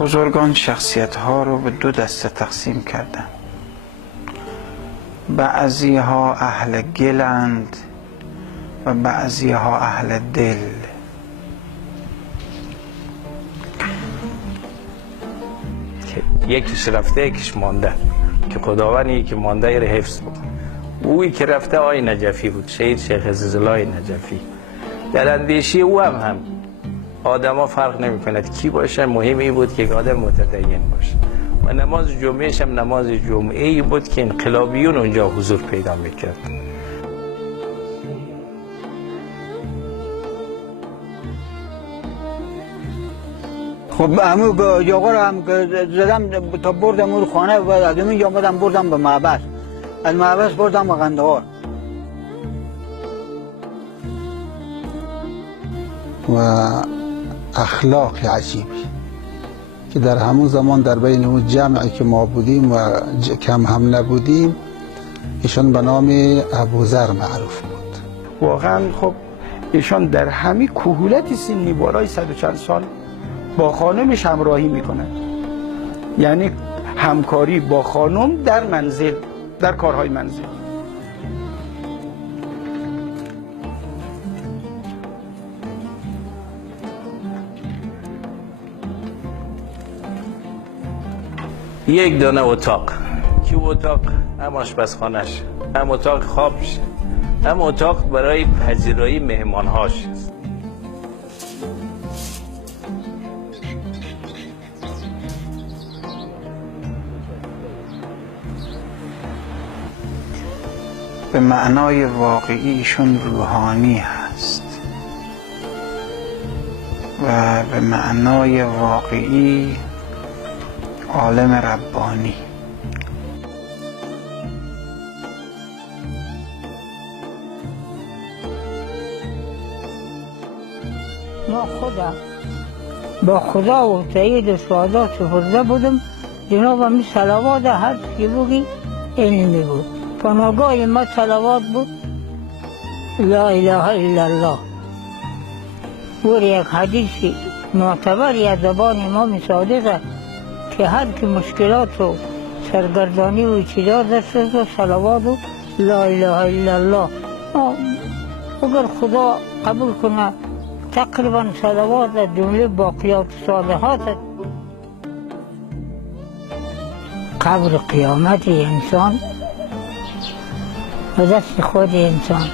بزرگان شخصیت ها رو به دو دسته تقسیم کردن. بعضی ها اهل گلند و بعضی ها اهل دل. یکیش رفته یکیش مانده، که خداوند یکی مانده ای رو حفظ بود. اویی که رفته آقای نجفی بود، شهید شیخ عزیزالله نجفی. در اندیشه او هم آدما فرق نمی کند کی باشه، مهم این بود که آدم متدین باشه. و نماز جمعهش هم نماز جمعه ای بود که انقلابیون اونجا حضور پیدا میکرد. خب همون جاغا رو هم زدم تا بردم اون خانه و از اون آمدم بردم به معبد، از معبد بردم به قندهار. و اخلاق عجیبی که در همون زمان در بین اون جمعی که ما بودیم و کم هم نبودیم، ایشان به نام ابوذر معروف بود. واقعا خب ایشان در همین کهولت سنی بالای 100 و چند سال با خانمش همراهی میکنند، یعنی همکاری با خانم در منزل، در کارهای منزل. یک دانه اتاق، که اتاق هم آشپزخانه‌ش، هم اتاق خوابش، هم اتاق برای پذیرایی مهمانهاش. به معنای واقعی ایشون روحانی هست و به معنای واقعی عالم ربانی. ما خودم با خدا و سید شهدا سپرده بودم، جناب همی صلوات هر چی بگی علمی بود. پناهگاه ما صلوات بود لا اله الا الله. ور یک حدیثی معتبری از زبان امام صادق که هر کی مشکلات و سرگردانی و چیزا دست و صلوات و لا اله الا الله، اگر خدا قبول کنه تقریبا صلوات از جمله باقیات صالحات. قبر قیامت انسان و دست خود انسان.